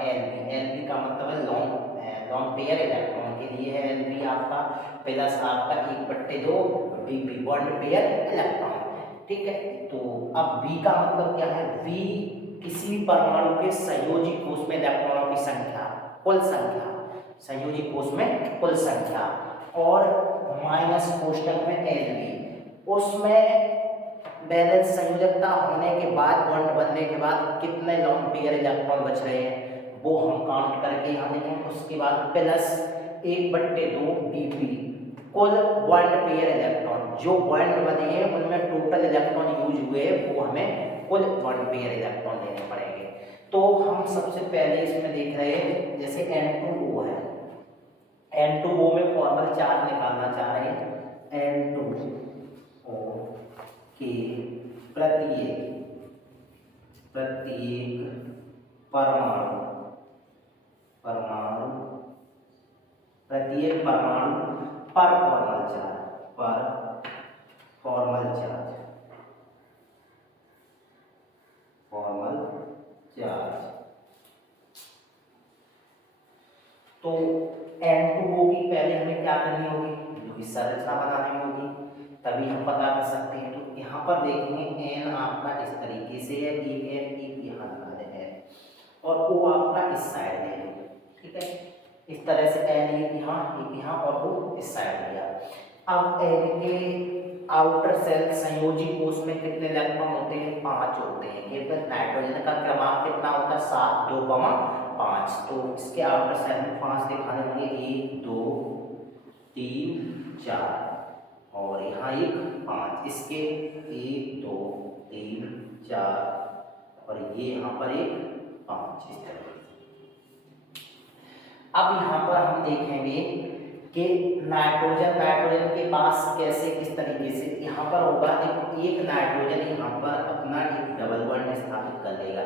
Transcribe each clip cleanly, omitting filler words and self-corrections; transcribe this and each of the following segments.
Lb का मतलब है लॉन्ग पेयर इलेक्ट्रॉन के लिए है Lb आपका, प्लस आपका 1/2 Vp बॉन्ड पेयर इलेक्ट्रॉन। ठीक है, तो अब V का मतलब क्या है, V किसी भी परमाणु के संयोजी कोष में इलेक्ट्रॉनों की संख्या, कुल संख्या, संयोजी कोष में कुल संख्या, और माइनस कोष्टक में Lb, उसमें बैलेंस संयोजकता होने के बाद, बॉन्ड बनने के बाद कितने लॉन्ग पेयर इलेक्ट्रॉन बच रहे हैं वो हम काउंट करके यहाँ लिखेंगे। उसके बाद प्लस 1/2 Vp कुल बॉन्ड पेयर इलेक्ट्रॉन, जो बॉन्ड बने हैं उनमें टोटल इलेक्ट्रॉन यूज हुए हैं वो हमें कुल बॉन्ड पेयर इलेक्ट्रॉन लेने पड़ेंगे। तो हम सबसे पहले इसमें देख रहे हैं जैसे N2O है, N2O में फॉर्मल चार्ज निकालना चाह रहे हैं, N2O के प्रत्येक परमाणु प्रत्येक परमाणु पर फॉर्मल चार्ज। तो N2O की पहले हमें क्या करनी होगी, लुईस संरचना बनानी होगी, तभी हम पता कर सकते हैं। तो यहाँ पर देखेंगे N आपका इस तरीके से है, एक N एक यहाँ है और O आपका इस साइड है। ठीक है, इस तरह से N एक यहाँ और O इस साइड दिया। अब N के आउटर सेल संयोजी कोष में कितने इलेक्ट्रॉन होते हैं, 5 होते हैं। ये फिर नाइट्रोजन का क्रमांक कितना होता है, 7 2 5। तो इसके आउटर सेल में 5 दिखाने होंगे, 1 2 3 4 और यहाँ एक 5, इसके 1 2 3 4 और ये यहाँ पर एक 5, इस तरह। अब यहाँ पर हम देखेंगे कि नाइट्रोजन के पास कैसे, किस तरीके से यहाँ पर होगा। एक नाइट्रोजन यहाँ पर अपना एक डबल बॉन्ड स्थापित कर लेगा।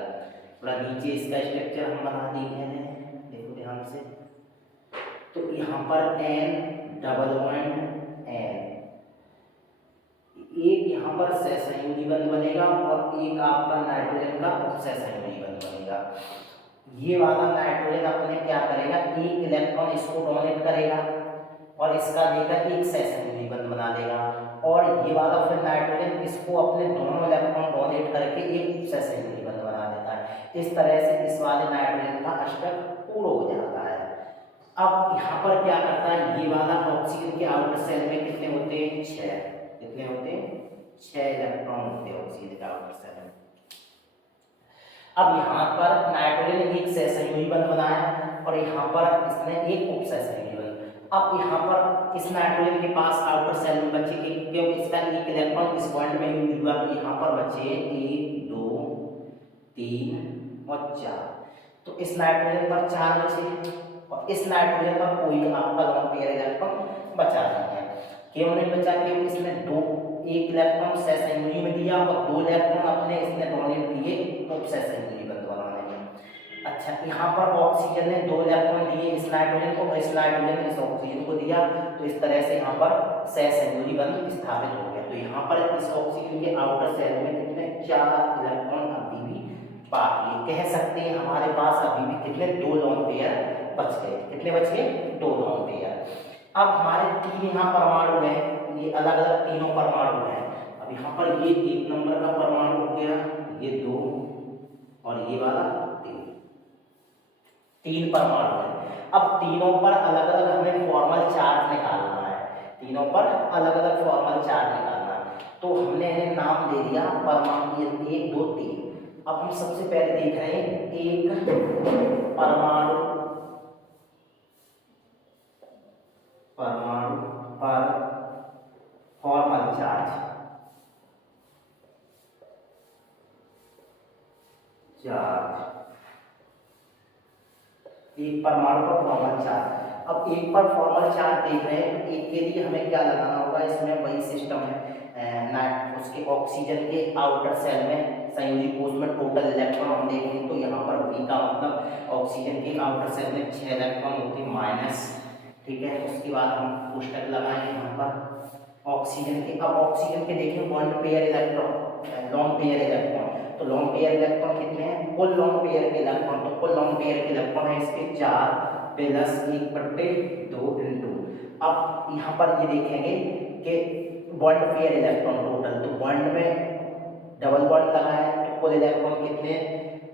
थोड़ा नीचे इसका स्ट्रक्चर हम बना दिए हैं, देखो ध्यान से। तो यहाँ पर N डबल बॉन्ड N, एक यहाँ पर सहसंयोजी बंध बनेगा और एक आपका नाइट्रोजन का उपसहसंयोजी बंध बनेगा। ये वाला नाइट्रोजन अपने क्या करेगा, एक इलेक्ट्रॉन इसको डोनेट करेगा और इसका लेकर एक सहसंयोजी बंध बना देगा, और ये वाला फिर नाइट्रोजन इसको अपने दोनों इलेक्ट्रॉन डोनेट करके एक सहसंयोजी बंध बना देता है। इस तरह से इस वाले नाइट्रोजन का अष्टक पूर्ण हो जाता है। अब यहाँ पर क्या करता है, ये वाला ऑक्सीजन के आउटर सेल में कितने होते हैं, 6। कितने होते हैं, 6 इलेक्ट्रॉन होते हैं ऑक्सीजन के आउटर सेल में। अब यहाँ पर नाइट्रोजन एक सहसंयोजी बंध बनाया और यहाँ पर इसने एक उपसहसंयोजी बंध। अब यहाँ पर इस नाइट्रोजन के पास आउटर सेल में बचे, क्योंकि इसका एक इलेक्ट्रॉन इस बॉन्ड में यूज हुआ, तो यहाँ पर बचे 1 2 3 और 4। तो इस नाइट्रोजन पर 4 बचे और इस नाइट्रोजन पर कोई आपका लॉन्ग पेयर इलेक्ट्रॉन बचा नहीं है। क्यों नहीं बचा, क्योंकि इसने एक इलेक्ट्रॉन सहसंयोजी में दिया और 2 इलेक्ट्रॉन अपने इसने डोनेट किए उपसहसंयोजी बंध बनाने में। अच्छा, यहाँ पर ऑक्सीजन ने 2 इलेक्ट्रॉन दिए इस नाइट्रोजन को और इस नाइट्रोजन ने इस ऑक्सीजन को दिया, तो इस तरह से यहाँ पर सहसंयोजी बंध स्थापित हो गया। तो यहाँ पर इस ऑक्सीजन के आउटर सेल में कितने, 4 इलेक्ट्रॉन अभी भी बाकी। कह सकते हैं हमारे पास अभी भी कितने, 2 लॉन्ग पेयर बच गए। कितने बच गए, 2 लॉन्ग पेयर। अब हमारे 3 यहाँ परमाणु हैं, ये अलग अलग तीनों परमाणु हैं। अब यहाँ पर ये 1 नंबर का परमाणु हो गया, ये 2 और ये वाला 3 परमाणु है। अब तीनों पर अलग अलग हमें फॉर्मल चार्ज निकालना है, तीनों पर अलग अलग फॉर्मल चार्ज निकालना है। तो हमने इन्हें नाम दे दिया परमाणु 1 2 3। अब हम सबसे पहले देख रहे हैं एक परमाणु पर फॉर्मल चार्ज एक परमाणु पर फॉर्मल चार्ज। अब एक पर फॉर्मल चार्ज देख रहे हैं, तो एक के लिए हमें क्या लगाना होगा, इसमें वही सिस्टम है। उसके ऑक्सीजन के आउटर सेल में संयोजी कोष में टोटल इलेक्ट्रॉन हम देखें तो यहाँ पर V का मतलब ऑक्सीजन के आउटर सेल में 6 इलेक्ट्रॉन होते हैं माइनस। ठीक है, उसके बाद हम कोष्टक लगाएंगे यहाँ पर ऑक्सीजन के। अब ऑक्सीजन के देखें bond pair electron, long pair electron, तो लोन पेयर इलेक्ट्रॉन कितने हैं, कुल लोन पेयर के इलेक्ट्रॉन, तो कुल लोन पेयर के इलेक्ट्रॉन है इसके 4 प्लस 1/2 इंटू, अब यहाँ पर ये देखेंगे कि बॉन्ड पेयर इलेक्ट्रॉन टोटल, तो बॉन्ड में डबल बॉन्ड लगा है तो कुल इलेक्ट्रॉन कितने,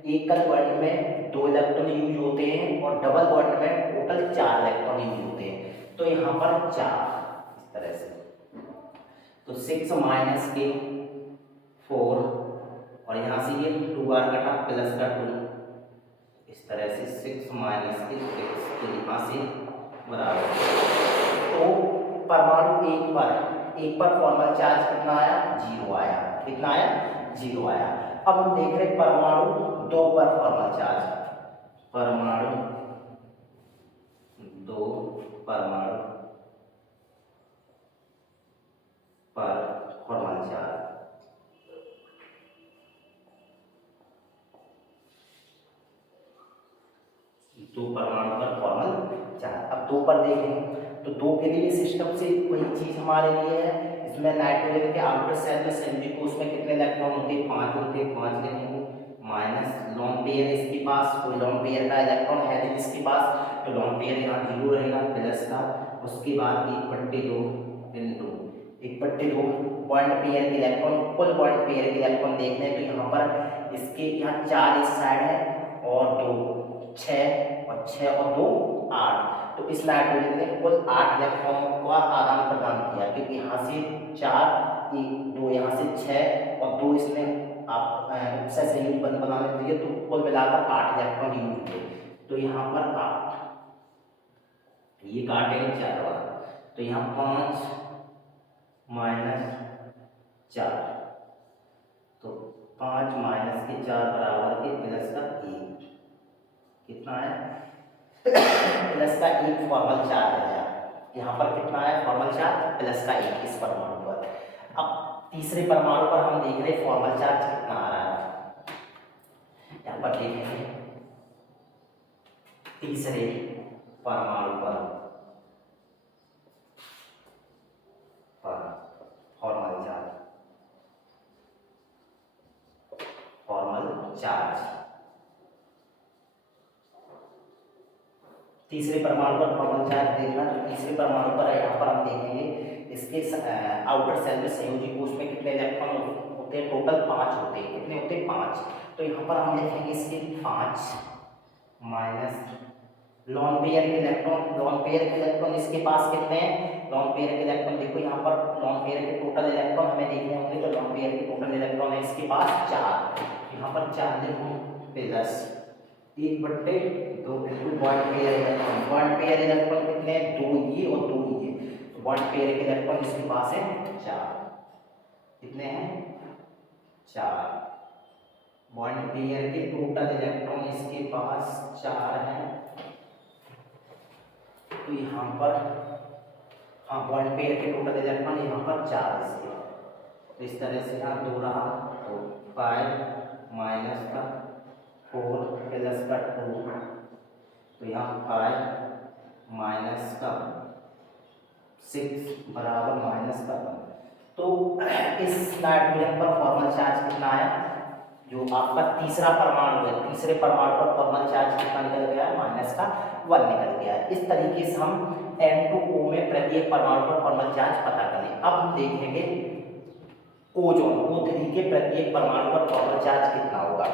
एकल बॉन्ड में 2 इलेक्ट्रॉन यूज होते हैं और डबल बॉन्ड में टोटल 4 इलेक्ट्रॉन यूज होते हैं, तो यहाँ पर 4 इस तरह से, तो 6 माइनस के 4 और यहाँ से ये 2 बार कटा प्लस का 2, इस तरह से 6 माइनस के 6, तो यहाँ से बराबर, तो परमाणु एक पर फॉर्मल चार्ज कितना आया, 0 आया, कितना आया, 0 आया। अब हम देख रहे परमाणु 2 पर फॉर्मल चार्ज, परमाणु 2 परमाणु पर फॉर्मल चार्ज, दो परमाणु पर फॉर्मल चार्ज। अब 2 पर देखें तो 2 के लिए सिस्टम से वही चीज हमारे लिए है, इसमें नाइट्रोजन के आउटर सेल में सेमी कोश में कितने इलेक्ट्रॉन होते हैं, 5 होते हैं, 5 लिखेंगे, माइनस लोन पेयर इसके पास, कोई लोन पेयर का इलेक्ट्रॉन है नहीं इसके पास, तो लोन पेयर यहाँ 0 रहेगा प्लस का, उसके बाद 1/2 इंटू 1/2 बॉन्ड पेयर के इलेक्ट्रॉन, कुल बॉन्ड पेयर के इलेक्ट्रॉन देखते हैं तो यहाँ पर इसके यहाँ 4 इस साइड है और 2 6 और 6 और 2 8, तो इस नाइट्रोजन ने कुल 8 इलेक्ट्रॉनों का आदान प्रदान किया, क्योंकि यहाँ से 4 2 यहाँ से 6 और 2 इसने आप संयुग्म बंध बनाने दिए, तो कुल मिलाकर 8 इलेक्ट्रॉन यूज हुए, तो यहाँ पर 8 ये काटेंगे 4 बार, तो यहाँ 5 माइनस 4, तो 5 माइनस के 4 बराबर के प्लस का 1, कितना है प्लस का 1 फॉर्मल चार्ज आया, यहाँ पर कितना है फॉर्मल चार्ज प्लस का 1 इस परमाणु पर। अब तीसरे परमाणु पर हम देख रहे फॉर्मल चार्ज कितना आ रहा है, यहाँ पर देखेंगे तीसरे परमाणु पर फॉर्मल चार्ज, तीसरे परमाणु पर फॉर्मल चार्ज देखना, तो तीसरे परमाणु पर यहाँ पर हम देखेंगे इसके आउटर सेल में संयोजी कोश में कितने इलेक्ट्रॉन होते हैं, टोटल 5 होते हैं, कितने होते हैं 5, तो यहाँ पर हम लिखेंगे इसके 5 माइनस लॉन पेयर के इलेक्ट्रॉन इसके पास कितने हैं, लॉन पेयर के इलेक्ट्रॉन देखो यहाँ पर लॉन पेयर के टोटल इलेक्ट्रॉन हमें देखने होंगे, तो लॉन पेयर के टोटल इलेक्ट्रॉन है इसके पास 4, यहाँ पर 4 लिखूँ plus 1/2 into bond pair electron कितने हैं, 2 ये और 2 ये, तो बॉन्ड पेयर के इलेक्ट्रॉन इसके पास है 4, कितने हैं 4, बॉन्ड पेयर के टोटल इलेक्ट्रॉन इसके पास 4 है, तो यहाँ पर हाँ बॉन्ड पेयर के टोटल इलेक्ट्रॉन यहाँ पर 4 इसके, तो इस तरह से यहाँ 2 रहा, तो 5 माइनस का 4 प्लस का 2, तो यहाँ 5 माइनस का 6 बराबर माइनस का 1, तो इस नाइट्रोजन पर फॉर्मल चार्ज कितना आया, जो आपका तीसरा परमाणु है, तीसरे परमाणु पर फॉर्मल चार्ज कितना निकल गया है, माइनस का 1 निकल गया है। इस तरीके से हम N2O में प्रत्येक परमाणु पर फॉर्मल चार्ज पता करें। अब हम देखेंगे ओजोन O3 के प्रत्येक परमाणु पर फॉर्मल चार्ज कितना होगा,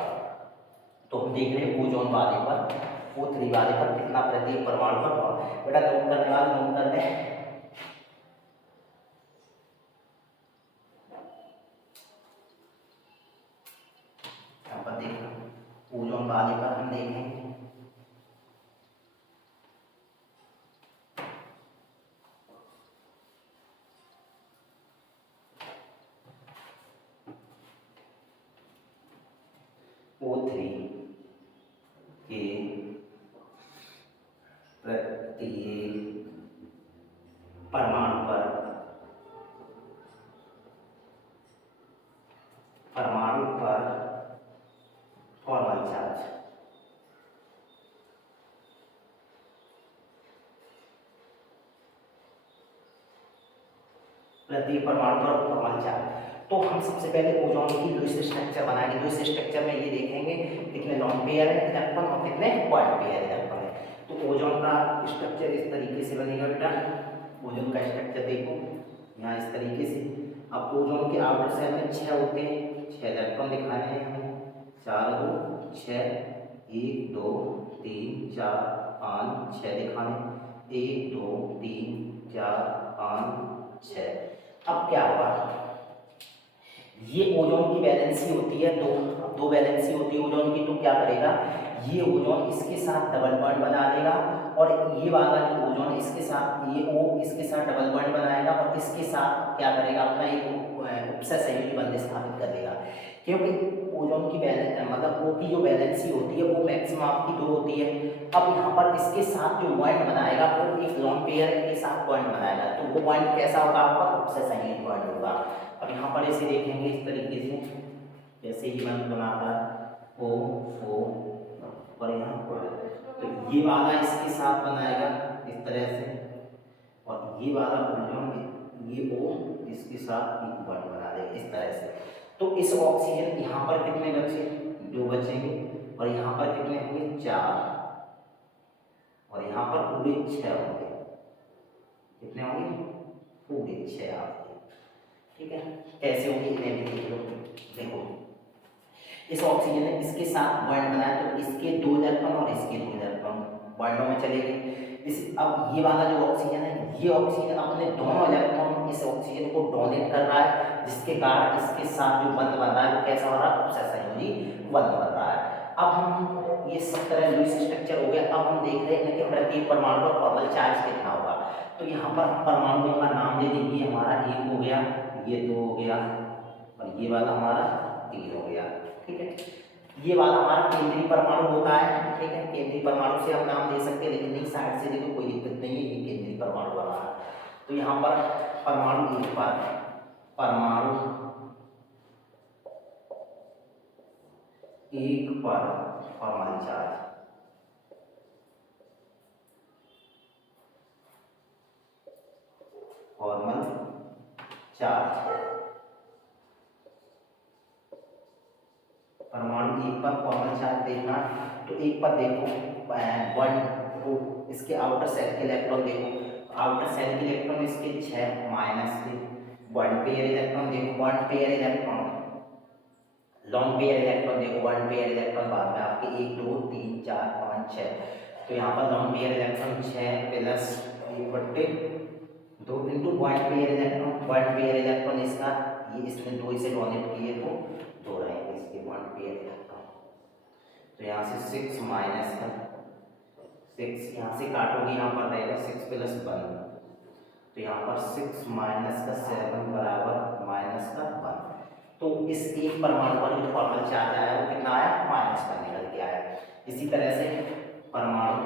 तो हम देख रहे हैं ओजोन वाले पर, O3 वाले पर कितना प्रत्येक परमाणु पर, बेटा नोट करने वाले नोट कर दें, ओजोन वाले पर हम देखेंगे O3 के प्रत्येक परमाणु पर फॉर्मल चार्ज, प्रत्येक परमाणु पर फॉर्मल चार्ज, तो हम सबसे पहले ओजोन की लुईस स्ट्रक्चर बनाएंगे। लुईस स्ट्रक्चर में ये देखेंगे कितने लॉन्ग पेयर है इलेक्ट्रॉन और कितने क्वाड पेयर इलेक्ट्रॉन है। तो ओजोन का स्ट्रक्चर इस तरीके से बनेगा बेटा। ओजोन का स्ट्रक्चर देखो यहाँ इस तरीके से। अब ओजोन के आउटर शेल में 6 होते हैं, 6 इलेक्ट्रॉन दिखाने हैं हमें, 4 2 6, 1 2 3 4 5 6 दिखाने, 1 2 3 4 5 6। अब क्या होगा, ये ओजोन की वैलेंसी होती है दो वैलेंसी होती है ओजोन की। तो क्या करेगा, ये ओजोन इसके साथ डबल बॉन्ड बना देगा और ये वाला जो ओजोन इसके साथ, ये O इसके साथ डबल बॉन्ड बनाएगा और इसके साथ क्या करेगा, अपना एक उपसय संयुजी बंध स्थापित कर देगा। क्योंकि ओजोन की मतलब O की जो वैलेंसी होती है वो मैक्सिमम आपकी 2 होती है। अब यहाँ पर इसके साथ जो बॉन्ड बनाएगा वो एक लॉन्ग पेयर के साथ बॉन्ड बनाएगा, तो वो बॉन्ड कैसा होगा आपका, उपसय संयुजी बॉन्ड होगा। अब यहाँ पर इसे देखेंगे इस तरीके से, जैसे ये बंध बनाता है O और यहाँ तो ये वाला इसके साथ बनाएगा इस तरह से, और ये वाला ओजोन ये O इसके साथ एक बॉन्ड बना देगा इस तरह से। तो इस ऑक्सीजन यहाँ पर कितने बचे, 2 बचेंगे, और यहाँ पर कितने होंगे, 4, और यहाँ पर पूरे 6 होंगे। कितने होंगे, पूरे 6 आपके। ठीक है, कैसे होंगे इन्हें भी देख लो। देखो इस ऑक्सीजन ने इसके साथ बॉन्ड बनाया, तो इसके 2 इलेक्ट्रॉन और इसके 2 इलेक्ट्रॉन बॉन्डों में चले गए। अब ये वाला जो ऑक्सीजन है, ये ऑक्सीजन अपने दोनों इलेक्ट्रॉन इस ऑक्सीजन को डोनेट कर रहा है, जिसके कारण इसके साथ जो बंध बन रहा है वो कैसा हो रहा है, उपसय संयोजी बंध बन रहा है। अब हम ये सब तरह लुईस स्ट्रक्चर हो गया। अब हम देख रहे हैं कि प्रत्येक परमाणु पर फॉर्मल चार्ज कितना होगा। तो यहाँ पर परमाणुओं का नाम दे दीजिए, हमारा 1 हो गया, ये 2 हो गया, और ये वाला हमारा 3 हो गया। ठीक है, ये वाला हमारा केंद्रीय परमाणु होता है। ठीक है, केंद्रीय परमाणु से हम नाम दे सकते हैं, लेकिन नहीं साइड से देखो कोई दिक्कत नहीं है, ये केंद्रीय परमाणु बना है। तो यहाँ पर परमाणु 1 पर परमाणु 1 पर फॉर्मल चार्ज, फॉर्मल चार्ज, परमाणु 1 पर फॉर्मल चार्ज देखना। तो 1 पर देखो 1 को इसके आउटर सेल के इलेक्ट्रॉन देखो, आउटर सेल के इलेक्ट्रॉन इसके 6 माइनस के 1 पेयर इलेक्ट्रॉन देखो, 1 pair electron long pair electron देखो, 1 पेयर इलेक्ट्रॉन बाद में आपके 1 2 3 4 5 6। तो यहाँ पर long pair electron 6 plus 1/2 into 1 pair electron, 1 pair electron इसका, ये इसमें 2 इसे डोनेट किए तो 2 रहेंगे इसके 1 पेयर इलेक्ट्रॉन। तो यहाँ से 6 माइनस का 6 यहाँ से काटोगे, यहाँ पर रहेगा 6 प्लस 1, तो यहाँ पर 6 माइनस का 7 बराबर माइनस का 1। तो इस एक परमाणु पर जो फॉर्मल चार्ज आया वो कितना आया, -1 निकल के आया। इसी तरह से परमाणु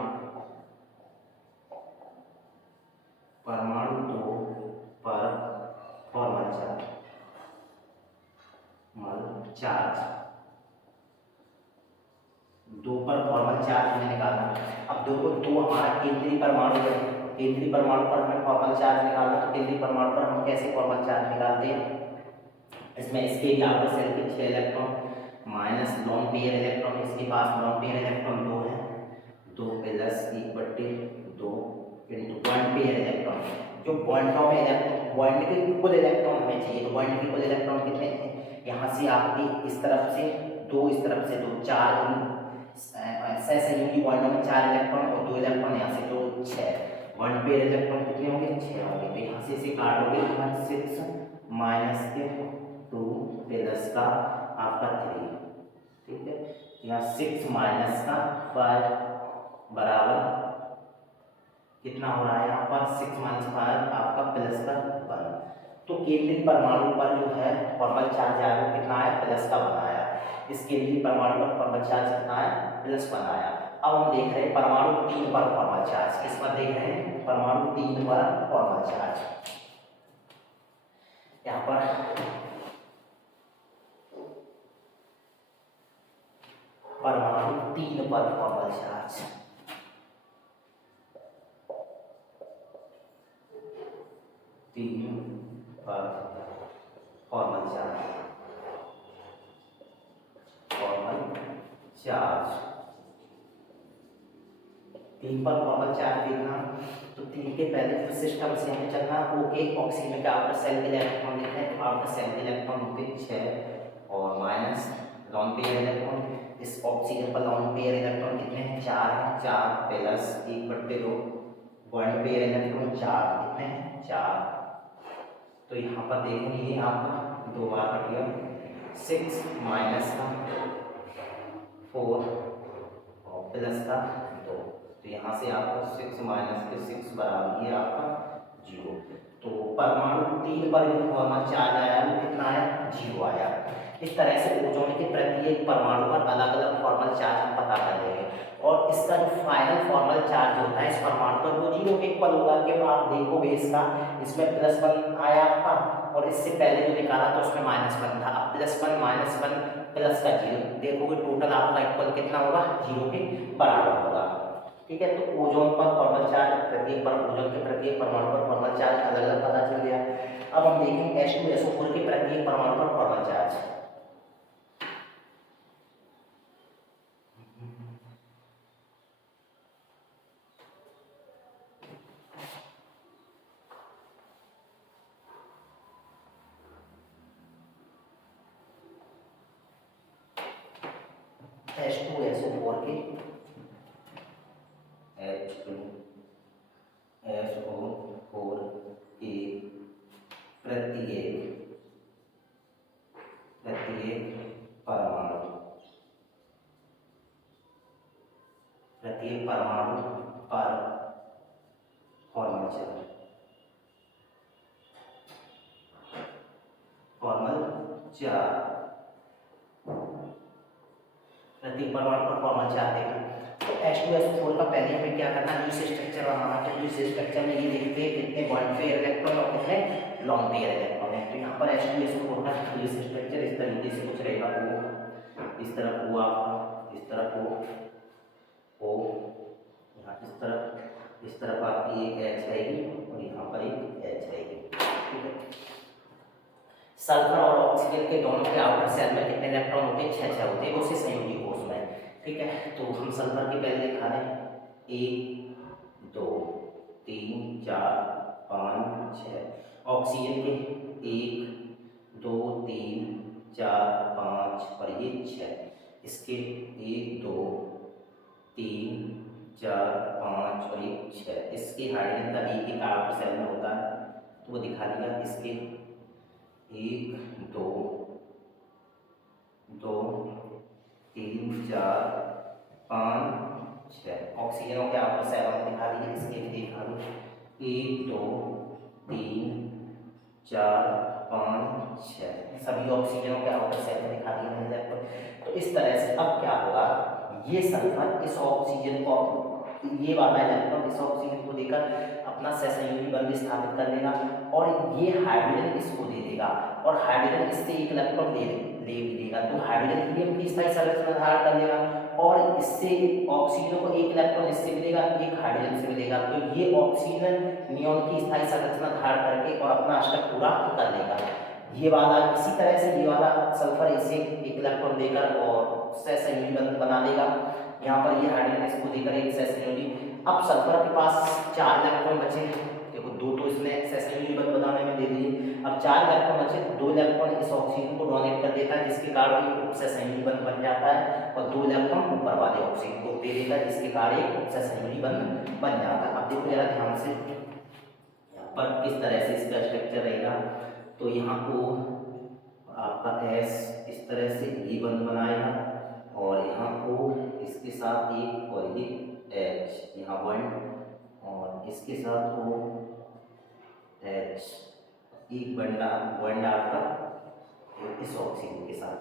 2 पर फॉर्मल चार्ज 2 पर फॉर्मल चार्ज हमें निकालना। अब 2 हमारा केंद्रीय परमाणु है, केंद्रीय परमाणु पर हमें फॉर्मल चार्ज निकालना। तो केंद्रीय परमाणु पर हम कैसे फॉर्मल चार्ज निकालते हैं, इसमें इसके आउटर सेल के 6 electron minus long pair electron, इसके पास लॉन्ग पेयर इलेक्ट्रॉन 2 है, 2 प्लस 1/2 इंटू 1 पेयर इलेक्ट्रॉन। जो बॉन्डों में इलेक्ट्रॉन, बॉन्ड के कुल इलेक्ट्रॉन हमें चाहिए, तो बॉन्ड के कुल इलेक्ट्रॉन कितने हैं, यहाँ से आपके इस तरफ से 2, इस तरफ से 2, 4 सहसंयोगी बॉन्डों में 4 इलेक्ट्रॉन और 2 इलेक्ट्रॉन यहाँ से, तो 6। 1 पेयर इलेक्ट्रॉन कितने होंगे, 6 होंगे। तो यहाँ से इसे काटोगे तो 6 माइनस के 2 प्लस का आपका 3। ठीक है, यहाँ 6 माइनस का 5 बराबर कितना हो रहा है, यहाँ पर 6 माइनस 5 आपका प्लस का 1। तो केंद्रीय परमाणु पर जो है फॉर्मल चार्ज आया वो कितना आया, +1 आया। इस केंद्रीय परमाणु पर फॉर्मल चार्ज कितना आया, +1 आया। अब हम देख रहे हैं परमाणु 3 पर फॉर्मल चार्ज, किस पर देख रहे हैं, परमाणु 3 पर फॉर्मल चार्ज। यहाँ पर परमाणु 3 पर फॉर्मल चार्ज, 3 पर फॉर्मल चार्ज। 3 पर फॉर्मल चार्ज देखना, तो 3 के पहले सिस्टम से हमें चलना। ओके, ऑक्सीजन के आउटर सेल के इलेक्ट्रॉन लिखते हैं, तो आउटर सेल के इलेक्ट्रॉन होते 6 और माइनस लॉन पेयर इलेक्ट्रॉन। इस ऑक्सीजन पर लॉन पेयर इलेक्ट्रॉन कितने हैं? 4 हैं, 4 प्लस 1/2 बॉन्ड पेयर इलेक्ट्रॉन 4 कितने हैं? 4। तो यहाँ पर देखेंगे ये आपका 2 बार कट गया, 6 माइनस का 4 और प्लस का 2, तो यहाँ से आपका 6 माइनस के 6 बराबर ये आपका 0। तो परमाणु 3 पर जो फॉर्मल चार्ज आया वो कितना आया? 0 आया। इस तरह से ओजोन के प्रत्येक परमाणु पर अलग अलग फॉर्मल चार्ज हम पता कर लेंगे, और इसका जो फाइनल फॉर्मल चार्ज होता है इस परमाणु पर वो 0 के इक्वल होगा। कि आप देखोगे इसका, इसमें +1 आया आपका, और इससे पहले जो निकाला तो उसमें -1 था। अब +1 -1 प्लस का 0, देखोगे टोटल आपका इक्वल कितना होगा? 0 के बराबर होगा। ठीक है, तो ओजोन पर फॉर्मल चार्ज ओजोन के प्रत्येक परमाणु पर फॉर्मल चार्ज अलग अलग पता चल गया। अब हम देखेंगे H2SO4 के प्रत्येक परमाणु पर फॉर्मल चार्ज। H2SO4 के H2SO4 के प्रत्येक परमाणु पर फॉर्मल चार्ज प्रत्येक परमाणु पर फॉर्मल चार्ज देखना। तो H2SO4 का पहले हमें क्या करना? लुईस स्ट्रक्चर बनाना है। लुईस स्ट्रक्चर में ये देखते हैं कितने बॉन्ड पेयर इलेक्ट्रॉन और कितने लॉन्ग पेयर इलेक्ट्रॉन है। तो यहाँ पर H2SO4 का लुईस स्ट्रक्चर इस तरीके से कुछ रहेगा। O इस तरफ, O आपका इस तरफ, O यहाँ इस तरफ आपकी एक H रहेगी और यहाँ पर एक H रहेगी। ठीक है, सल्फर और ऑक्सीजन के दोनों के आउटर सेल में कितने इलेक्ट्रॉन होते हैं? 6 होते हैं, उसी संयोजी कोष में। ठीक है, तो हम सल्फर के पहले दिखा रहे हैं 1 2 3 4 5 6, ऑक्सीजन के 1 2 3 4 5 और ये 6, इसके 1 2 3 4 5 और 6, इसके हाइड्रोजन का एक आउटर सेल में होता है, तो वो दिखा दिया। इसके 1 2 2 3 4 5 6, ऑक्सीजनों के आउटर सेल में दिखा दिए। इसके भी दिखा दो 1 2 3 4 5 6, सभी ऑक्सीजनों के आउटर सेल में दिखा दिए मैंने। तो इस तरह से अब क्या होगा, ये सल्फर इस ऑक्सीजन को, ये वाला इलेक्ट्रॉन इस ऑक्सीजन को देकर अपना सहसंयोजी बंध स्थापित कर लेगा, और ये हाइड्रोजन इसको दे देगा, और हाइड्रोजन इससे एक इलेक्ट्रॉन ले भी देगा। तो हाइड्रोजन हीलियम की स्थायी संरचना धारण कर लेगा, और इससे ऑक्सीजन को एक इलेक्ट्रॉन इससे मिलेगा, एक हाइड्रोजन से मिलेगा। तो ये ऑक्सीजन नियॉन की स्थायी संरचना धारण करके और अपना अष्टक पूरा कर लेगा। ये वाला इसी तरह से ये वाला सल्फर इसे एक इलेक्ट्रॉन देकर और सहसंयोजी बंध बना लेगा। यहाँ पर ये हाइड्रोजन इसको देकर एक सहसंयोजी। अब सल्फर के पास 4 इलेक्ट्रॉन बचे, देखो 2 तो इसने सहसंयोजी बंध बनाने में दे दिए। अब 4 इलेक्ट्रॉन बचे, 2 इलेक्ट्रॉन इस ऑक्सीजन को डोनेट कर देता है, जिसके कारण एक सहसंयोजी बंध बन जाता है, और 2 इलेक्ट्रॉन ऊपर वाले ऑक्सीजन को दे देता है, जिसके कारण एक सहसंयोजी बंध बन जाता है। अब देखो जरा ध्यान से यहाँ पर किस तरह से इसका स्ट्रक्चर रहेगा। तो यहाँ को आपका S इस तरह से ये बंध बनाएगा, और यहाँ को इसके साथ एक और ये H यहाँ बॉन्ड, और इसके साथ वो H एक बॉन्ड आपका इस ऑक्सीजन के साथ।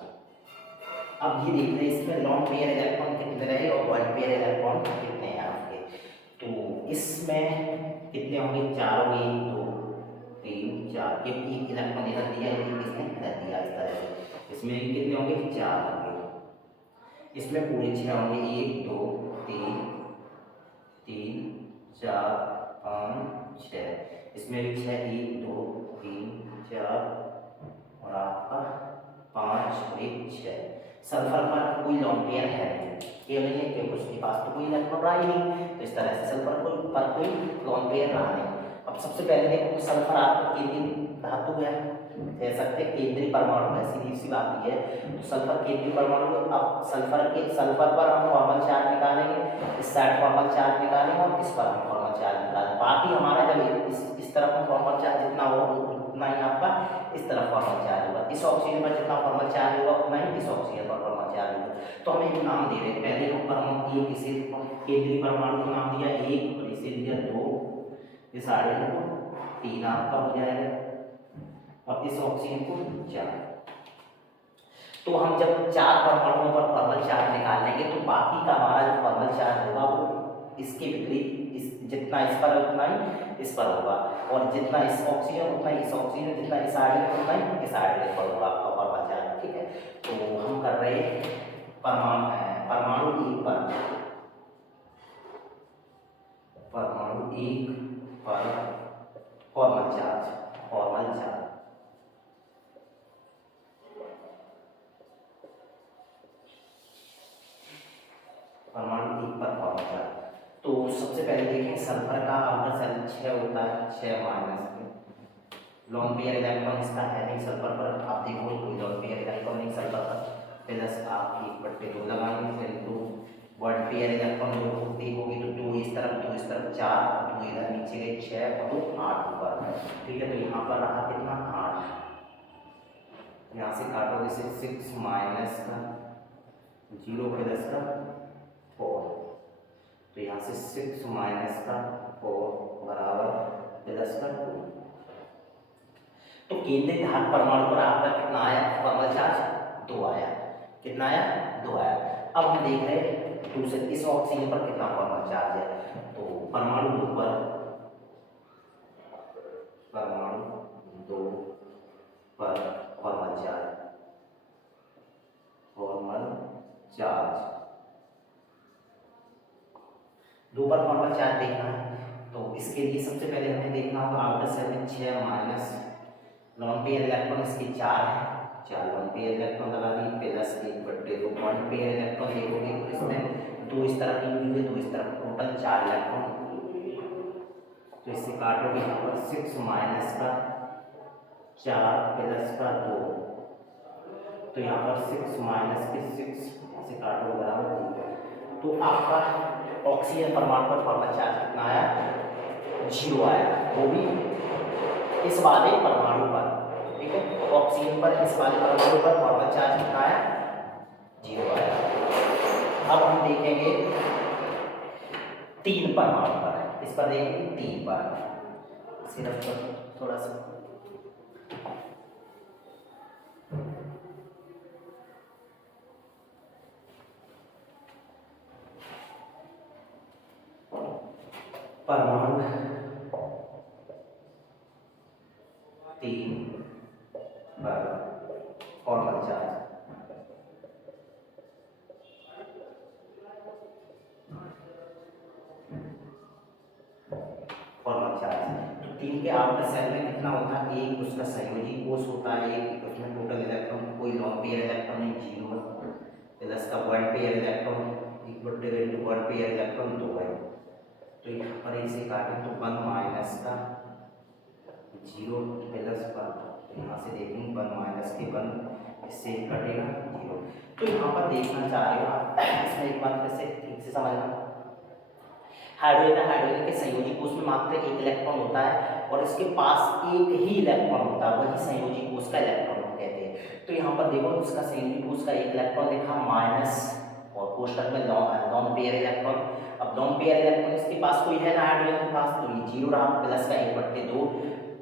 अब ये देख रहे हैं इसमें लॉन्ग पेयर इलेक्ट्रॉन कितने रहे और बॉन्ड पेयर इलेक्ट्रॉन कितने हैं आपके। तो इसमें कितने होंगे? 4 होंगे, 1 2 3 4, के एक इलेक्ट्रॉन इधर दिया, एक इसने इधर दिया, इस तरह से इसमें कितने होंगे? 4 होंगे। इसमें पूरे 6 होंगे, 1 2 3 3 4 5 6, इसमें भी 6, 1 2 3 4 और आपका 5 और 1 6। सल्फर पर कोई लॉन्ग पेयर है नहीं, क्यों नहीं है? क्योंकि उसके पास तो कोई इलेक्ट्रॉन रहा ही नहीं, तो इस तरह से सल्फर पर कोई लोन पेयर रहा नहीं। अब सबसे पहले देखो सल्फर आपका केंद्रीय धातु है, कह सकते हैं केंद्रीय परमाणु है, सीधी सी बात ये है। तो सल्फर केंद्रीय परमाणु है। अब सल्फर पर हम फॉर्मल चार्ज निकालेंगे, इस साइड फॉर्मल चार्ज निकालेंगे और इस पर हम फॉर्मल चार्ज निकालेंगे। बाकी हमारा जब इस तरफ हम फॉर्मल चार्ज जितना हो उतना ही आपका इस तरफ फॉर्मल चार्ज होगा। इस ऑक्सीजन पर जितना फॉर्मल चार्ज होगा उतना ही इस ऑक्सीजन पर फॉर्मल चार्ज होगा। तो हमें एक नाम दे रहे हैं, पहले हम परमाणु एक इसे केंद्रीय परमाणु को नाम दिया 1 और इसे दिया 2, इस हाइड्रोजन को 3 आपका हो जाएगा और इस ऑक्सीजन को 4। तो हम जब 4 परमाणुओं पर फॉर्मल चार्ज निकाल लेंगे तो बाकी का हमारा जो फॉर्मल चार्ज होगा वो इसके विपरीत जितना इस पर उतना ही इस पर होगा, और जितना इस ऑक्सीजन उतना ही इस ऑक्सीजन, जितना इस हाइड्रोजन उतना ही इस हाइड्रोजन पर होगा आपका फॉर्मल चार्ज। ठीक है, तो हम कर रहे हैं परमाणु 1 पर फॉर्मल चार्ज परमाणु 1 पर फॉर्मल चार्ज। तो सबसे पहले देखें सल्फर का आउटर सेल 6 होता है, 6 माइनस लोन पेयर इलेक्ट्रॉन इसका है नहीं सल्फर पर, आप देखो कोई लोन पेयर इलेक्ट्रॉन नहीं सल्फर पर, प्लस आप 1/2 लगाएंगे, फिर 2 वर्ड पेयर इलेक्ट्रॉन जो होती होगी तो 2 इस तरफ 2 इस तरफ 4, 2 इधर नीचे गए 6 और 2 8 ऊपर। ठीक है, तो यहाँ पर रहा कितना 8, यहाँ से काटोगे से 6 माइनस का 0 प्लस का 4, तो यहाँ से 6 माइनस का 4 बराबर प्लस का 2। तो केंद्रीय धातु परमाणु पर आपका कितना आया फॉर्मल चार्ज 2 आया। कितना आया 2 आया। अब हम देख रहे हैं दूसरे इस ऑक्सीजन पर कितना फॉर्मल चार्ज है। तो परमाणु 2 पर फॉर्मल चार्ज 2 पर फॉर्मल चार्ज देखना है। तो इसके लिए सबसे पहले हमें देखना होगा आउटर सेल में 6 माइनस लॉन पेयर इलेक्ट्रॉन इसके 4 है, 4 लॉन पेयर इलेक्ट्रॉन लगा दिए प्लस 1/2 बॉन्ड पेयर इलेक्ट्रॉन देखोगे तो इसमें 2 इस तरफ होंगे 2 इस तरफ, टोटल 4 इलेक्ट्रॉन। तो इससे काटोगे यहाँ पर 6 माइनस का 4 प्लस का 2, तो यहाँ पर 6 माइनस के 6 से काटोगे बराबर 3। तो आपका ऑक्सीजन परमाणु पर फॉर्मल चार्ज कितना आया 0 आया, वो भी इस वाले परमाणु पर। ठीक है, तो ऑक्सीजन पर इस वाले परमाणु पर फॉर्मल चार्ज कितना आया 0 आया। अब हम देखेंगे 3 परमाणु पर, इस पर देखेंगे 3 पर, सिर्फ थोड़ा सा परमाणु 3 पर फॉर्मल चार्ज तो 3 के आउटर सेल में कितना होता है, एक उसका संयोजी कोष होता है, एक उसमें टोटल इलेक्ट्रॉन कोई लॉन पेयर इलेक्ट्रॉन नहीं 0 प्लस का bond pair electron 1/2 bond pair electron 2 है। तो यहाँ पर इसे काटें तो 1 माइनस का 0 प्लस 1, यहाँ से देखेंगे 1 माइनस के 1 इससे कटेगा 0। तो यहाँ पर देखना चाह रहे हो आप, इसमें एक बात कैसे ठीक से समझना, हाइड्रोजन के संयोजी कोष में मात्र 1 इलेक्ट्रॉन होता है और इसके पास एक ही इलेक्ट्रॉन होता है, वही संयोजी कोष का इलेक्ट्रॉन कहते हैं। तो यहाँ पर देखो उसका संयोजी कोष का 1 इलेक्ट्रॉन लिखा माइनस और कोष्ठक में लॉन पेयर इलेक्ट्रॉन। अब लॉन पेयर इलेक्ट्रॉन इसके पास कोई है ना हाइड्रोजन के पास, तो ये 0 रहा प्लस का 1/2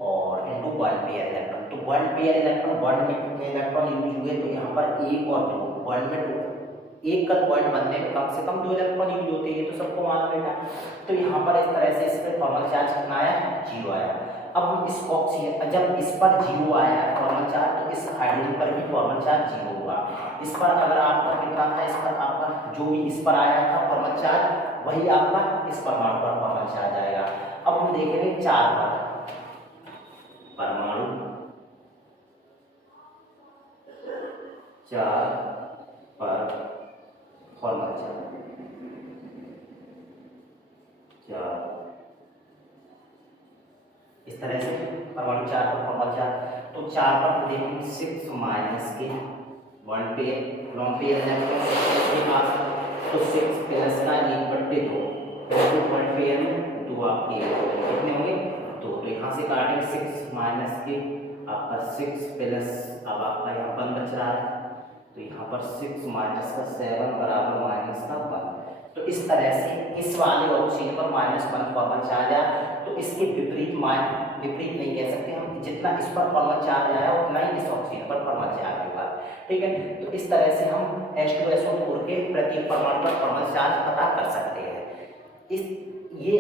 और इनटू बॉन्ड पेयर इलेक्ट्रॉन। तो बॉन्ड पेयर इलेक्ट्रॉन बॉन्ड में कितने इलेक्ट्रॉन यूज हुए, तो यहाँ पर 1 और 2 बॉन्ड में एक का बॉन्ड बनने में कम से कम 2 इलेक्ट्रॉन यूज होते हैं, ये तो सबको मालूम है। तो यहाँ पर इस तरह से इस पर फॉर्मल चार्ज कितना आया 0 आया। अब हम इस ऑक्सीजन जब इस पर 0 आया फॉर्मल चार्ज, तो इस हाइड्रोजन पर भी फॉर्मल चार्ज 0 हुआ। इस पर अगर आपका कितना था, इस पर आपका जो भी इस पर आया था फॉर्मल चार्ज वही आपका इस परमाणु पर फॉर्मल चार्ज आएगा। अब हम देखेंगे 4 पर परमाणु 4 पर फॉर्मल चार्ज 4। इस तरह से परमाणु चार्ज और फॉर्मल चार्ज। तो 4 पर देखेंगे 6 माइनस के 1 पेयर लॉन्ग पेयर है के पास, तो 6 प्लस का 1/2 तो 1 पेयर में 2 आपके कितने होंगे 2। तो यहाँ से काटेंगे 6 माइनस के आपका 6 प्लस, अब आपका यहाँ 1 बच रहा है, तो यहाँ पर 6 माइनस का 7 बराबर माइनस का 1। तो इस तरह से इस वाले ऑप्शन पर -1 फॉर्मल चार्ज आया, तो इसके विपरीत विपरीत नहीं कह सकते हम, जितना इस पर फॉर्मल चार्ज आया उतना ही इस ऑक्सीजन पर फॉर्मल चार्ज होगा। ठीक है, तो इस तरह से हम H2SO4 के प्रत्येक परमाणु पर फॉर्मल चार्ज पता कर सकते हैं। इस ये